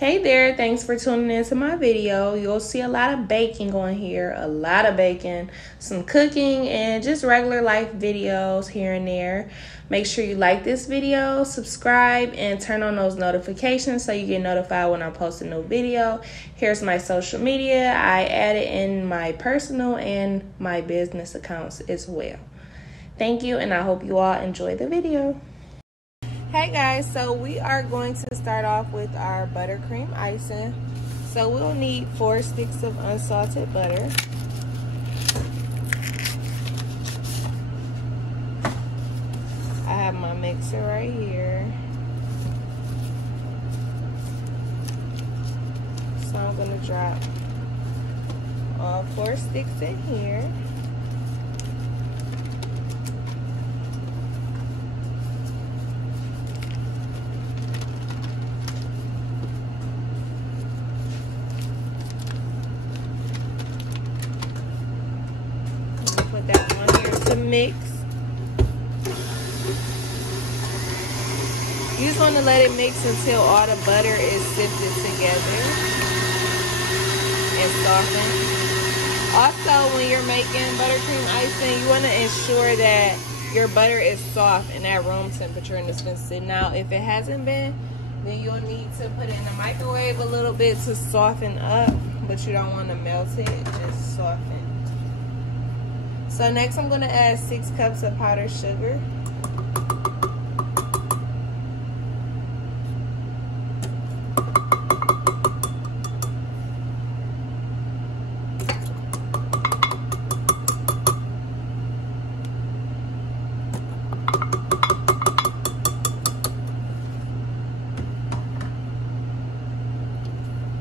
Hey there, thanks for tuning into my video. You'll see a lot of baking on here, a lot of baking, some cooking, and just regular life videos here and there. Make sure you like this video, subscribe, and turn on those notifications so you get notified when I post a new video. Here's my social media. I added in my personal and my business accounts as well. Thank you, and I hope you all enjoy the video. Hey guys, so we are going to start off with our buttercream icing. So we'll need 4 sticks of unsalted butter. I have my mixer right here. So I'm gonna drop all 4 sticks in here. That on here to mix. You just want to let it mix until all the butter is sifted together and softened. Also, when you're making buttercream icing, you want to ensure that your butter is soft and at room temperature and it's been sitting out. If it hasn't been, then you'll need to put it in the microwave a little bit to soften up, but you don't want to melt it, just soften. So next I'm going to add 6 cups of powdered sugar.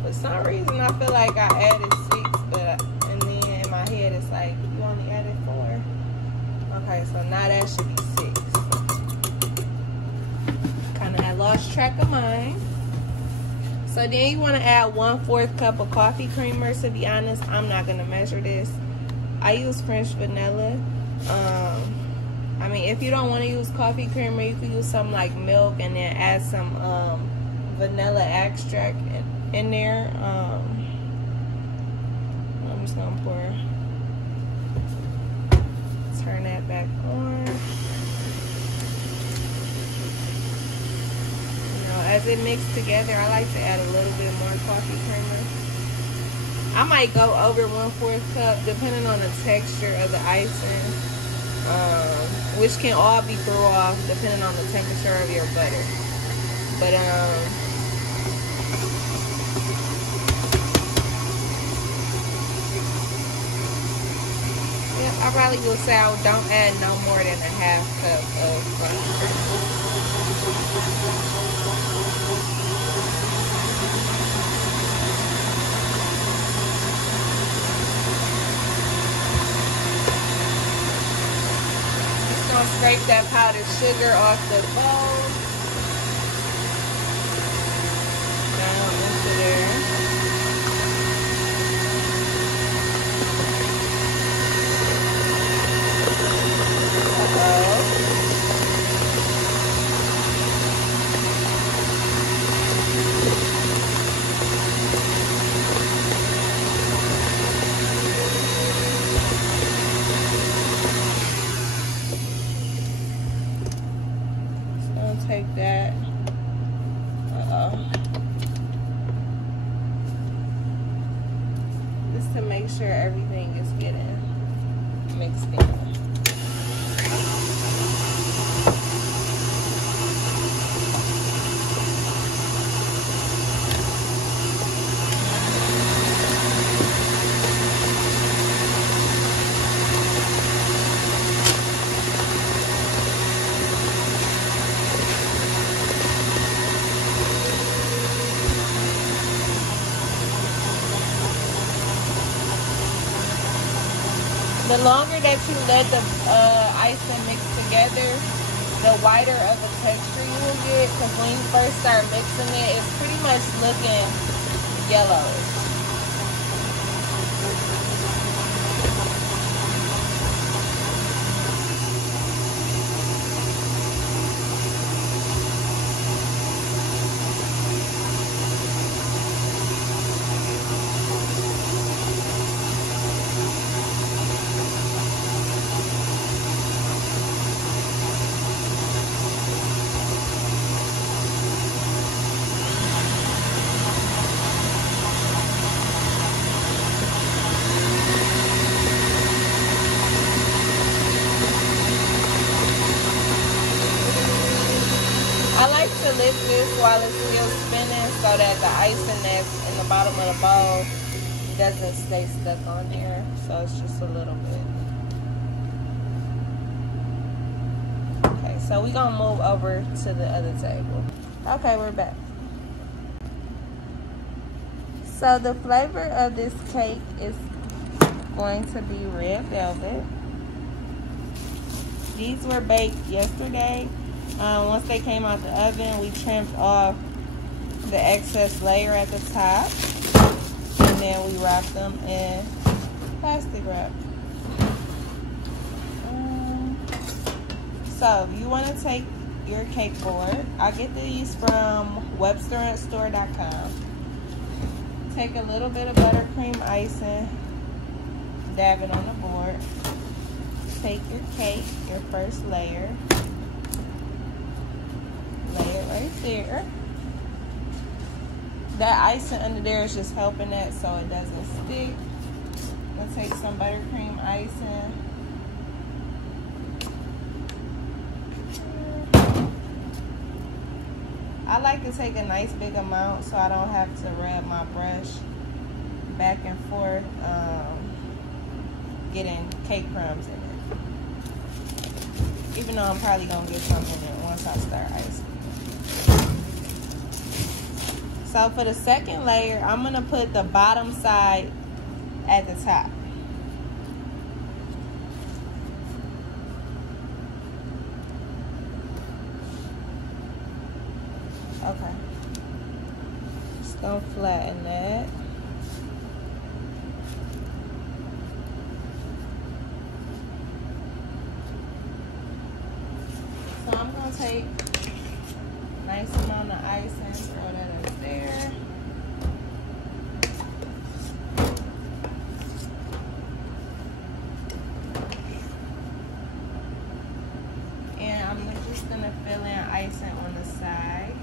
For some reason I feel like I added 6, but and then in my head it's like you only added 4. Okay, so now that should be 6. Kind of had lost track of mine. So then you want to add 1/4 cup of coffee creamer. To be honest, I'm not gonna measure this. I use French vanilla. I mean, if you don't want to use coffee creamer, you can use something like milk and then add some vanilla extract in there. I'm just gonna pour. Turn that back on. You know, as it mixes together, I like to add a little bit more coffee creamer. I might go over 1/4 cup depending on the texture of the icing, which can all be thrown off depending on the temperature of your butter. But I probably will say I don't add no more than 1/2 cup of coffee creamer. Just gonna scrape that powdered sugar off the bowl. Down into there. Take that. Just to make sure everything is getting mixed in. The longer that you let the icing mix together, the whiter of a texture you will get. Because when you first start mixing it, it's pretty much looking yellowish. whisk this while it's still spinning so that the icing that's in the bottom of the bowl doesn't stay stuck on there. So it's just a little bit. Okay, so we're gonna move over to the other table. Okay, we're back. So the flavor of this cake is going to be red velvet. These were baked yesterday. Once they came out the oven, we trimmed off the excess layer at the top, and then we wrapped them in plastic wrap. So you want to take your cake board. I get these from websterandstore.com. Take a little bit of buttercream icing, dab it on the board. Take your cake, your first layer, lay it right there. That icing under there is just helping that so it doesn't stick. We'll take some buttercream icing. I like to take a nice big amount so I don't have to rub my brush back and forth, getting cake crumbs in it. Even though I'm probably gonna get some in it once I start icing. So for the second layer, I'm gonna put the bottom side at the top. Okay. Just gonna flatten that. So I'm gonna take a nice amount of icing, throw that up there. And I'm just gonna fill in icing on the side.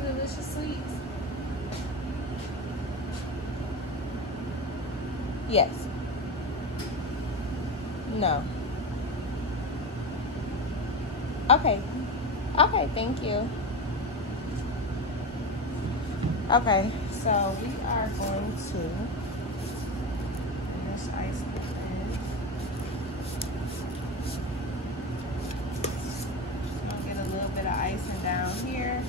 Delicious sweets. Yes. No. Okay. Okay, thank you. Okay, so we are going to finish icing this. I'll get a little bit of icing down here.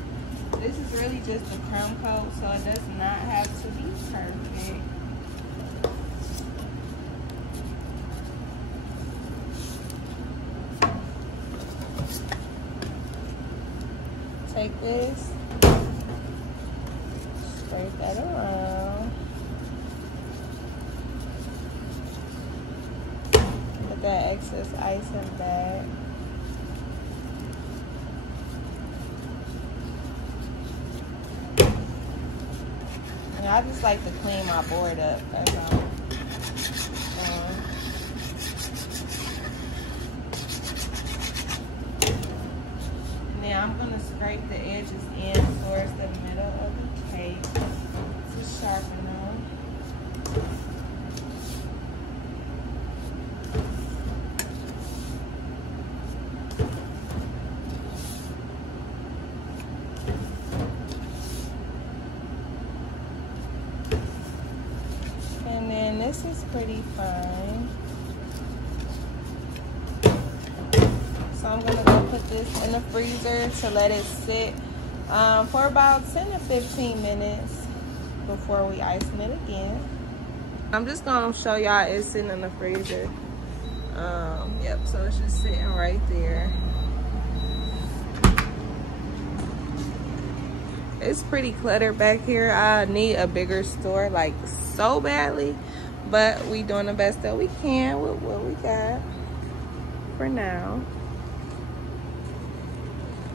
This is really just a crumb coat, so it does not have to be perfect. Take this, scrape that around, put that excess icing back. And I just like to clean my board up, that's all. Now I'm going to scrape the edges in towards the middle of the cake to sharpen them. And then this is pretty fine. So I'm going to go put this in the freezer to let it sit for about 10 to 15 minutes. before we icing it again. I'm just gonna show y'all it's sitting in the freezer. Yep, so it's just sitting right there. It's pretty cluttered back here. I need a bigger store, like so badly, but we doing the best that we can with what we got for now.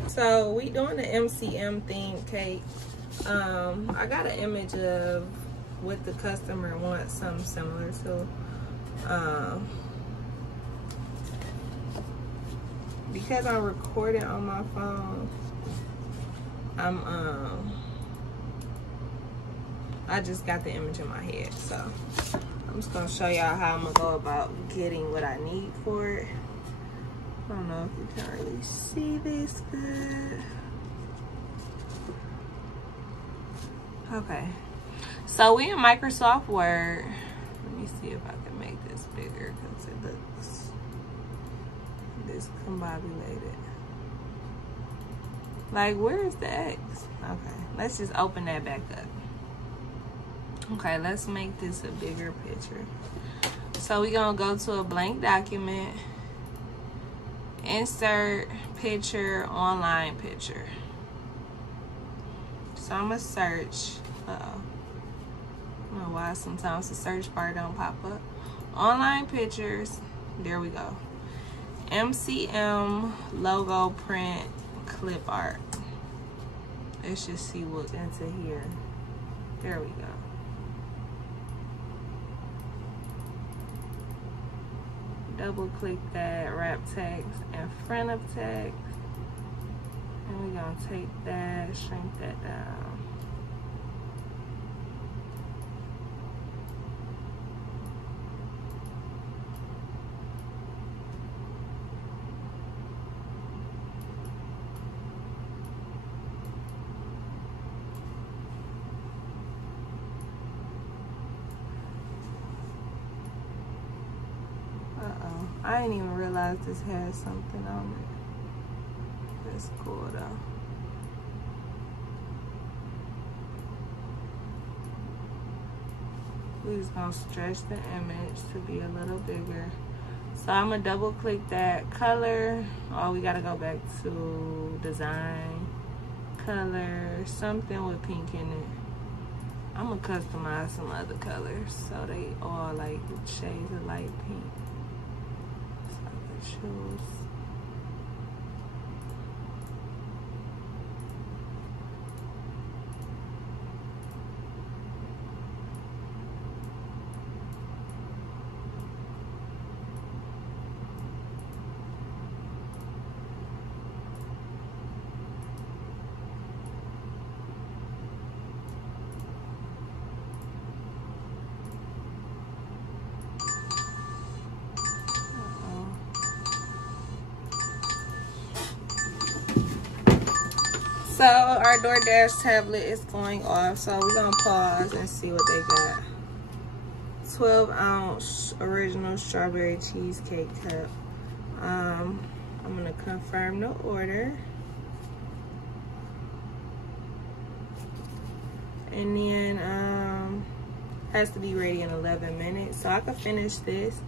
So we doing the MCM themed cake. I got an image of what the customer wants, something similar to. Because I'm recording on my phone, I just got the image in my head, so I'm just gonna show y'all how I'm gonna go about getting what I need for it. I don't know if you can really see this good. Okay, so we in Microsoft Word. Let me see if I can make this bigger because it looks discombobulated. Like, where is the X? Okay, let's just open that back up. Okay, let's make this a bigger picture. So we're gonna go to a blank document, insert picture, online picture. So I'm gonna search. I don't know why sometimes the search bar don't pop up. Online pictures, there we go. MCM logo print clip art. Let's just see what's into here. There we go. Double click that, wrap text in front of text. And we're gonna take that, shrink that down. I didn't even realize this had something on it. That's cool though. We're just gonna stretch the image to be a little bigger. So I'm gonna double click that color. Oh, we gotta go back to design, color, something with pink in it. I'm gonna customize some other colors so they all like shades of light pink. Choose. So our DoorDash tablet is going off, so we're gonna pause and see what they got. 12-ounce original strawberry cheesecake cup. I'm gonna confirm the order. And then has to be ready in 11 minutes. So I can finish this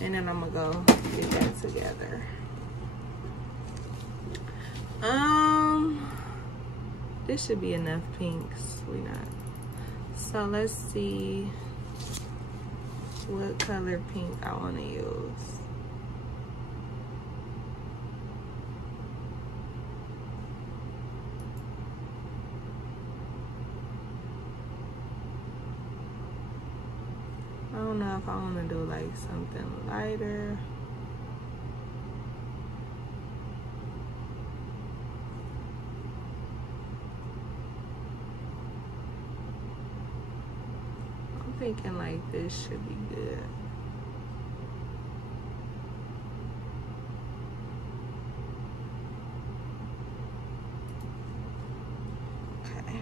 and then I'm gonna go get that together. This should be enough pinks. We not. So let's see what color pink I want to use. I don't know if I want to do like something lighter. Thinking like this should be good. Okay.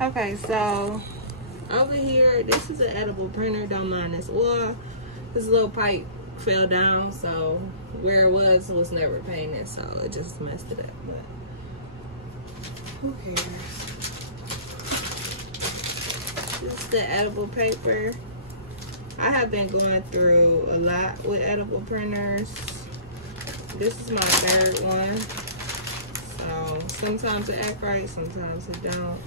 Okay, so over here, this is an edible printer. Don't mind this oil. This little pipe fell down, so where it was never painted, so it just messed it up. But who cares? This is the edible paper. I have been going through a lot with edible printers. This is my third one. So sometimes it act right, sometimes it don't.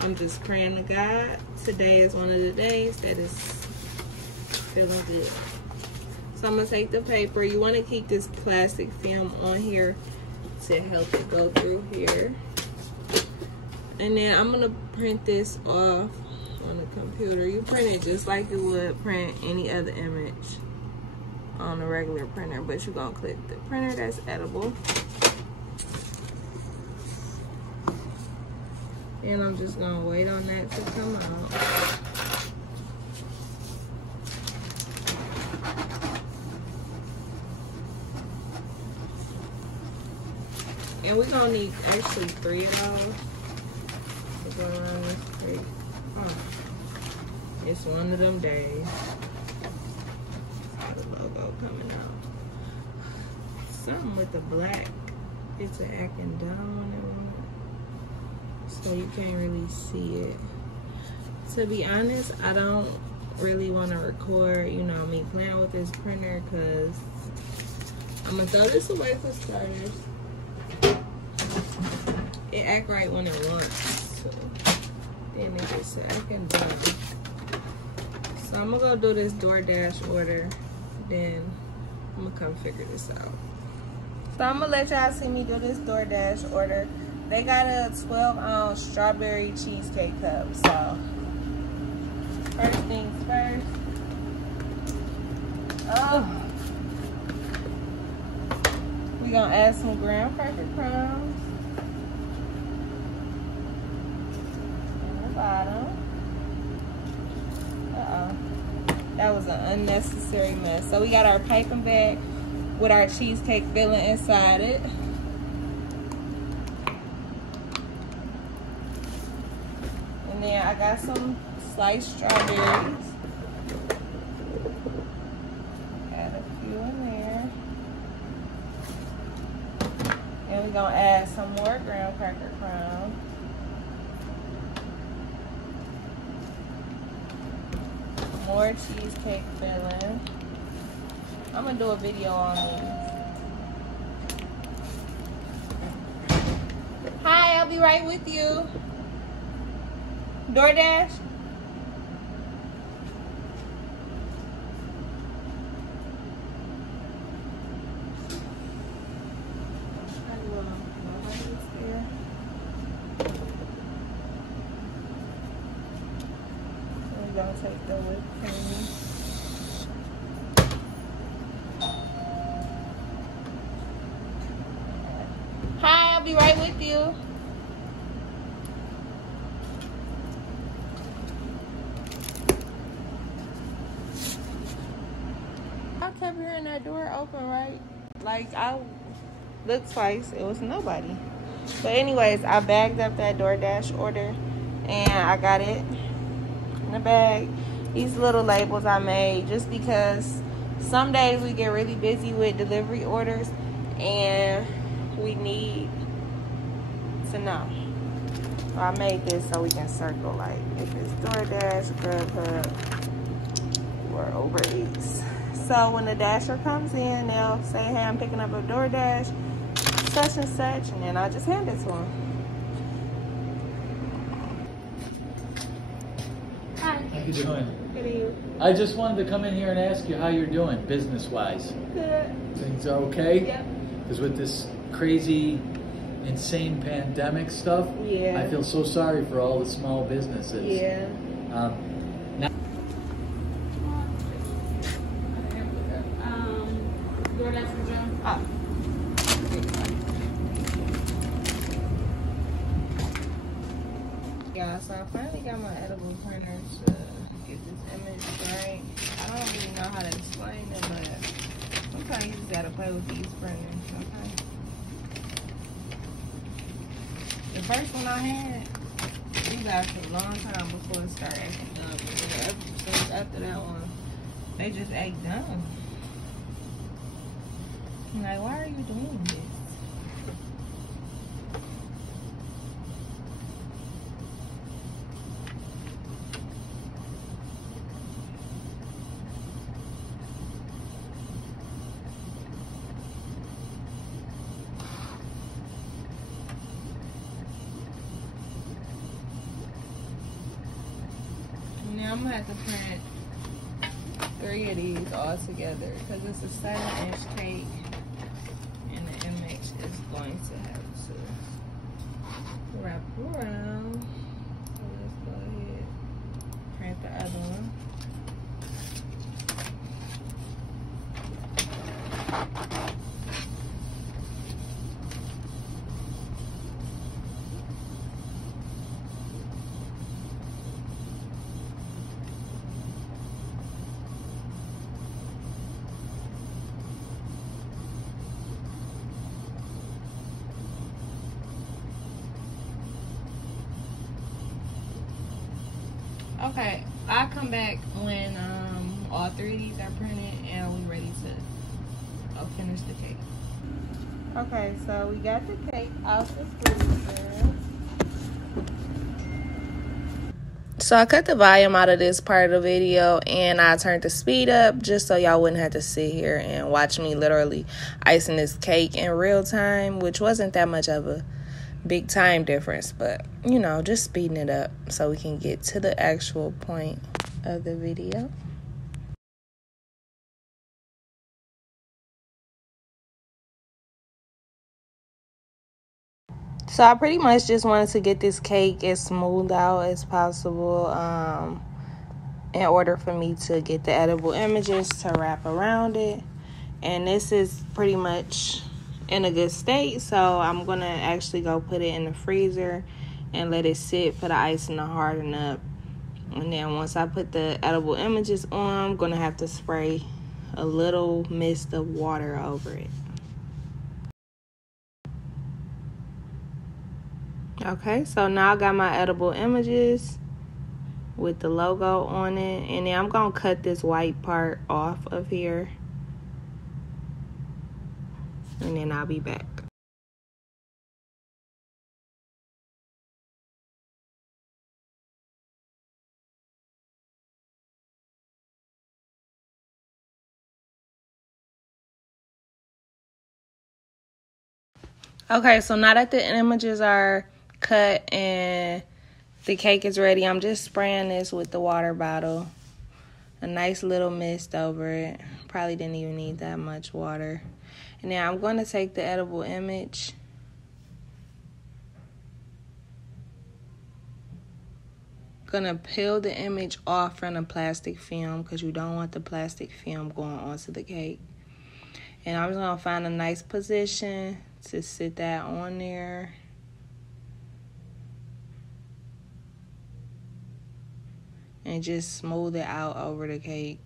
I'm just praying to God. Today is one of the days that is feeling good. So I'm gonna take the paper. You wanna keep this plastic film on here to help it go through here. And then I'm gonna print this off on the computer. You print it just like you would print any other image on a regular printer, but you're gonna click the printer that's edible. And I'm just gonna wait on that to come out. And we're gonna need actually 3 of those to go around this creek. Oh, it's one of them days. The logo coming out. Something with the black. It's acting down and so you can't really see it. To be honest, I don't really want to record, you know, me playing with this printer, because I'm gonna throw this away for starters. It act right when it wants to. Then it gets acting down. So I'm gonna go do this DoorDash order. Then I'm gonna come figure this out. So I'm gonna let y'all see me do this DoorDash order. They got a 12-ounce strawberry cheesecake cup. So first things first. Oh, we gonna add some graham cracker crumbs in the bottom. That was an unnecessary mess. So we got our piping bag with our cheesecake filling inside it. And then I got some sliced strawberries. Add a few in there. And we're gonna add some more graham cracker crumbs. More cheesecake filling. I'm gonna do a video on these. Hi, I'll be right with you. DoorDash? We're gonna take the whipped cream. Hi, I'll be right with you. I kept hearing that door open, right? Like, I looked twice, it was nobody. But anyways, I bagged up that DoorDash order and I got it in the bag. These little labels I made just because some days we get really busy with delivery orders and we need to know. So I made this so we can circle, like, if it's DoorDash, Grubhub, or Uber Eats. So when the dasher comes in, they'll say, hey, I'm picking up a DoorDash, such and such, and then I'll just hand it to them. Hi. How you doing? Good, are you? I just wanted to come in here and ask you how you're doing business-wise. Good. Things are okay? Yep. Because with this crazy, insane pandemic stuff, Yeah. I feel so sorry for all the small businesses. Yeah. Now DoorDash for John? Oh. Yeah, so I finally got my edible printer to get this image right. I don't really know how to explain it, but sometimes you just gotta play with these printers, okay? The first one I had, these lasted a long time before it started acting dumb. After that one, they just act dumb. I'm like, why are you doing this? Now I'm gonna have to print 3 of these all together because it's a 7-inch cake and the image is going to have to wrap around. So let's go ahead and print the other one. Okay, I'll come back when all 3 of these are printed and we're ready to finish the cake. Okay, so we got the cake out the freezer. So I cut the volume out of this part of the video and I turned the speed up just so y'all wouldn't have to sit here and watch me literally icing this cake in real time, which wasn't that much of a big time difference, but you know, just speeding it up so we can get to the actual point of the video. So I pretty much just wanted to get this cake as smooth out as possible in order for me to get the edible images to wrap around it. And this is pretty much in a good state, so I'm gonna actually go put it in the freezer and let it sit for the icing to harden up. And then once I put the edible images on, I'm gonna have to spray a little mist of water over it. Okay, so now I got my edible images with the logo on it, and then I'm gonna cut this white part off of here, and then I'll be back. Okay, so now that the images are cut and the cake is ready, I'm just spraying this with the water bottle. A nice little mist over it. Probably didn't even need that much water. And now I'm going to take the edible image. Gonna peel the image off from the plastic film because you don't want the plastic film going onto the cake. And I'm just gonna find a nice position to sit that on there. And just smooth it out over the cake.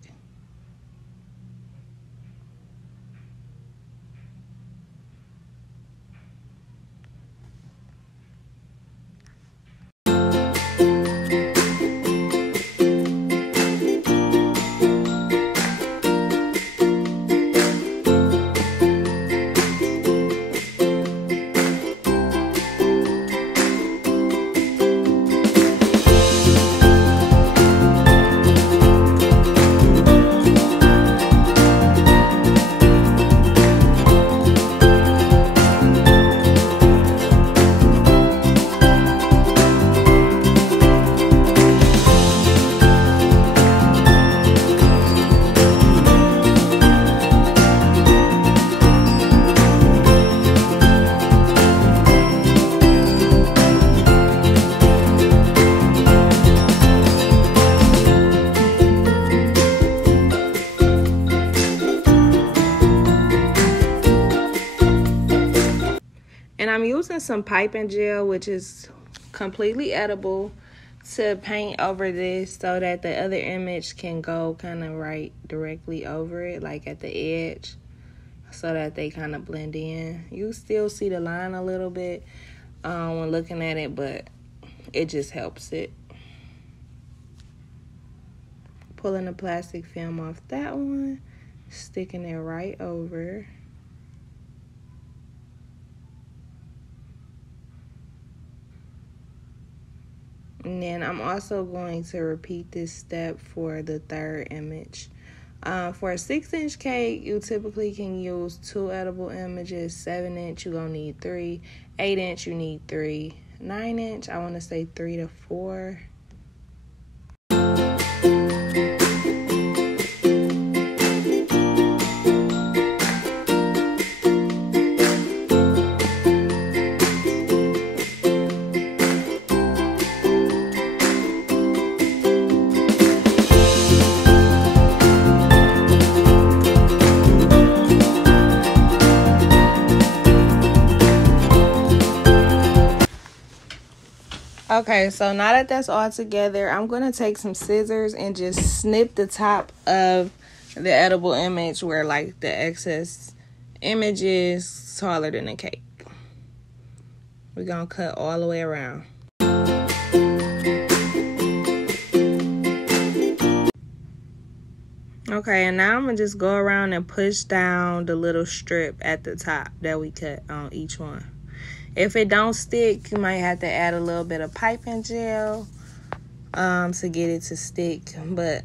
And I'm using some piping gel, which is completely edible, to paint over this so that the other image can go kind of right directly over it, like at the edge, so that they kind of blend in. You still see the line a little bit when looking at it, but it just helps it. Pulling the plastic film off that one, sticking it right over. And then I'm also going to repeat this step for the third image. For a 6-inch cake, you typically can use 2 edible images. 7-inch, you're going to need 3. 8-inch, you need 3. 9-inch, I want to say 3 to 4. Okay, so now that that's all together, I'm going to take some scissors and just snip the top of the edible image where like the excess image is taller than the cake. We're going to cut all the way around. Okay, and now I'm going to just go around and push down the little strip at the top that we cut on each one. If it don't stick, you might have to add a little bit of piping gel to get it to stick. But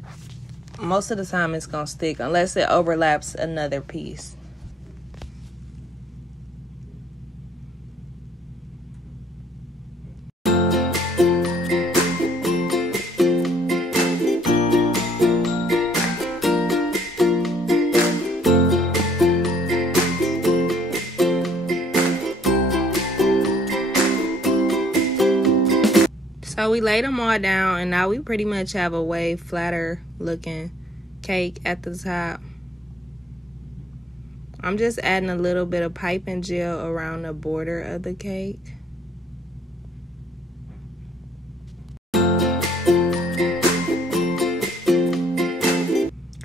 most of the time it's going to stick unless it overlaps another piece. So we laid them all down, and now we pretty much have a way flatter looking cake at the top. I'm just adding a little bit of piping gel around the border of the cake.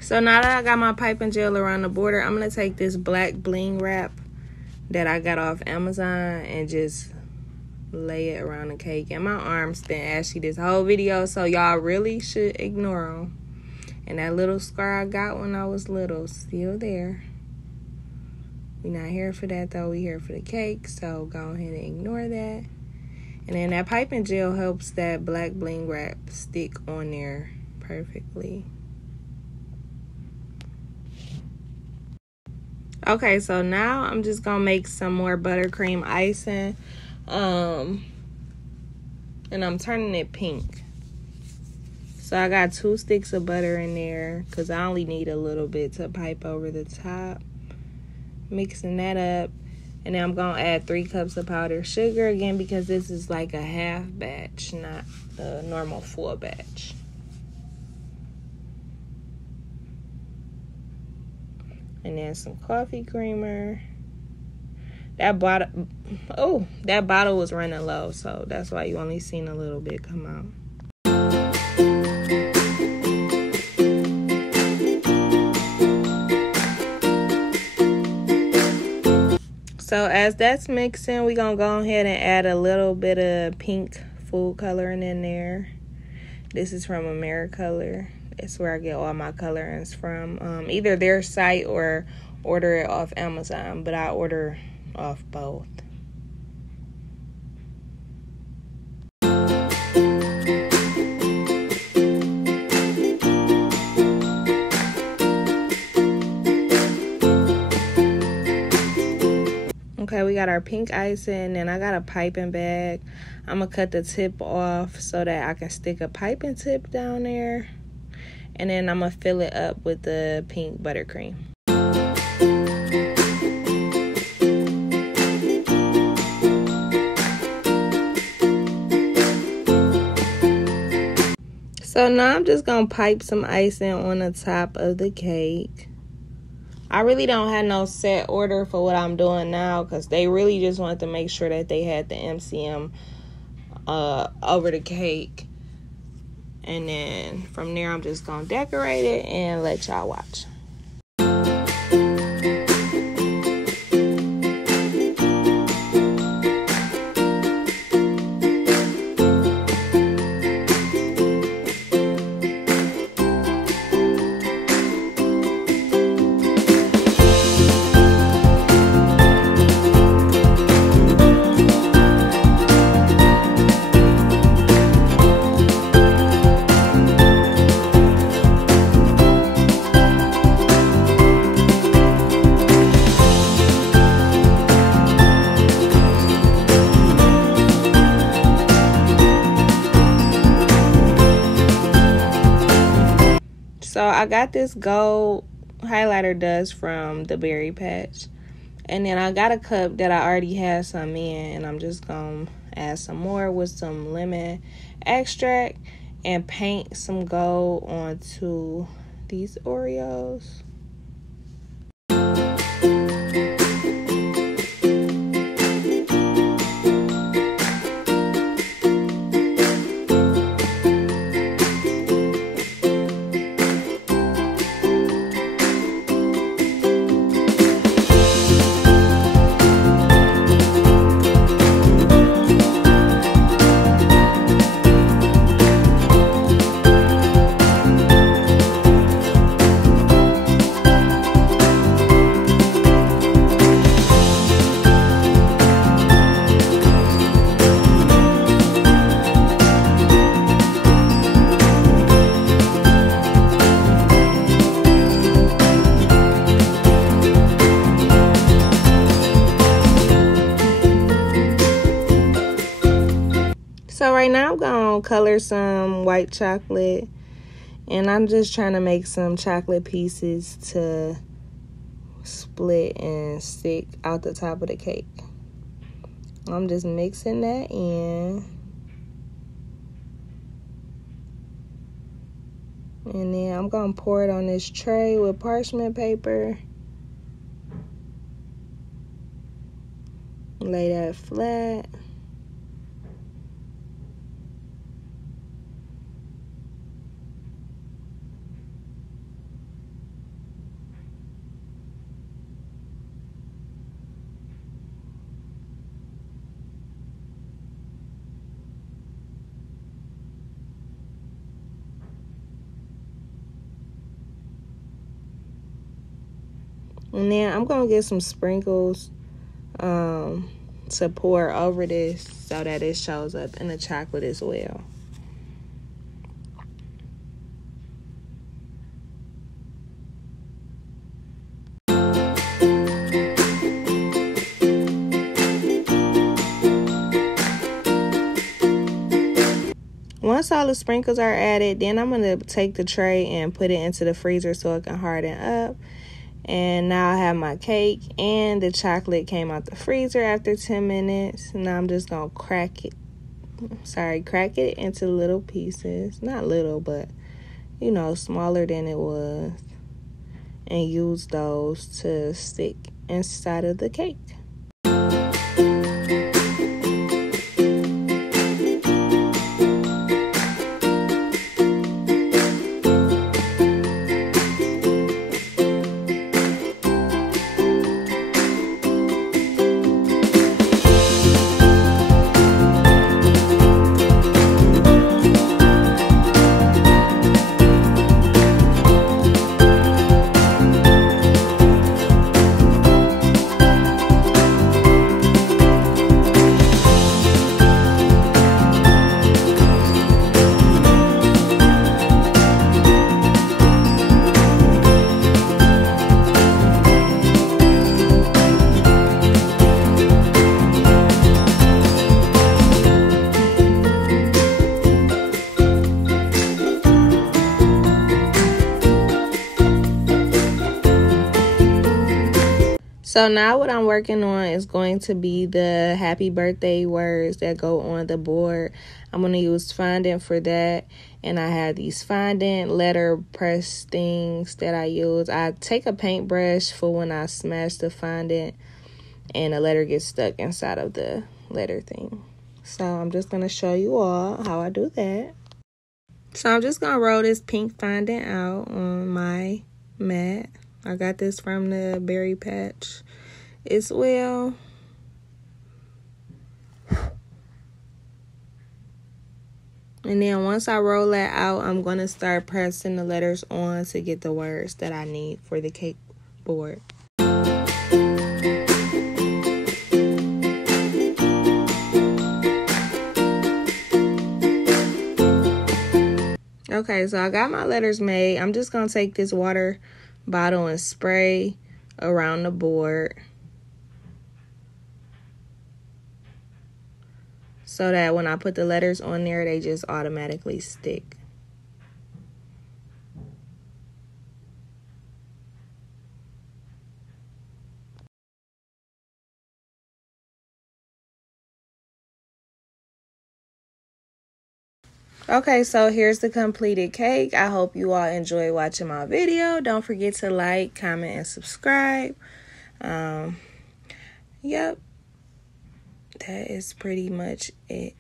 So now that I got my piping gel around the border, I'm going to take this black bling wrap that I got off Amazon and just lay it around the cake. And my arm's been ashy this whole video, so y'all really should ignore them. And that little scar I got when I was little, still there. We're not here for that though, we here for the cake, so go ahead and ignore that. And then that piping gel helps that black bling wrap stick on there perfectly. Okay, so now I'm just gonna make some more buttercream icing. And I'm turning it pink. So I got 2 sticks of butter in there because I only need a little bit to pipe over the top. Mixing that up. And then I'm going to add 3 cups of powdered sugar again because this is like a half batch, not the normal full batch. And then some coffee creamer. That bottle was running low, so that's why you only seen a little bit come out. So as that's mixing, we're going to go ahead and add a little bit of pink food coloring in there. This is from AmeriColor. It's where I get all my colorings from. Either their site or order it off Amazon, but I order off both. Okay, we got our pink icing, and I got a piping bag. I'm gonna cut the tip off so that I can stick a piping tip down there, and then I'm gonna fill it up with the pink buttercream. So now I'm just going to pipe some icing on the top of the cake. I really don't have no set order for what I'm doing now because they really just wanted to make sure that they had the MCM over the cake. And then from there, I'm just going to decorate it and let y'all watch. So I got this gold highlighter dust from the Berry Patch. And then I got a cup that I already had some in. And I'm just going to add some more with some lemon extract. And paint some gold onto these Oreos. So right now I'm going to color some white chocolate. And I'm just trying to make some chocolate pieces to split and stick out the top of the cake. I'm just mixing that in. And then I'm going to pour it on this tray with parchment paper. Lay that flat. And then I'm going to get some sprinkles to pour over this so that it shows up in the chocolate as well. Once all the sprinkles are added, then I'm going to take the tray and put it into the freezer so it can harden up. And now I have my cake, and the chocolate came out the freezer after 10 minutes. Now I'm just going to crack it into little pieces. Not little, but, you know, smaller than it was. And use those to stick inside of the cake. So now what I'm working on is going to be the happy birthday words that go on the board. I'm going to use fondant for that. And I have these fondant letter press things that I use. I take a paintbrush for when I smash the fondant and the letter gets stuck inside of the letter thing. So I'm just going to show you all how I do that. So I'm just going to roll this pink fondant out on my mat. I got this from the Berry Patch as well. And then once I roll that out, I'm going to start pressing the letters on to get the words that I need for the cake board. Okay, so I got my letters made. I'm just going to take this water bottle and spray around the board so that when I put the letters on there, they just automatically stick. Okay, so here's the completed cake. I hope you all enjoy watching my video. Don't forget to like, comment, and subscribe. Yep. That is pretty much it.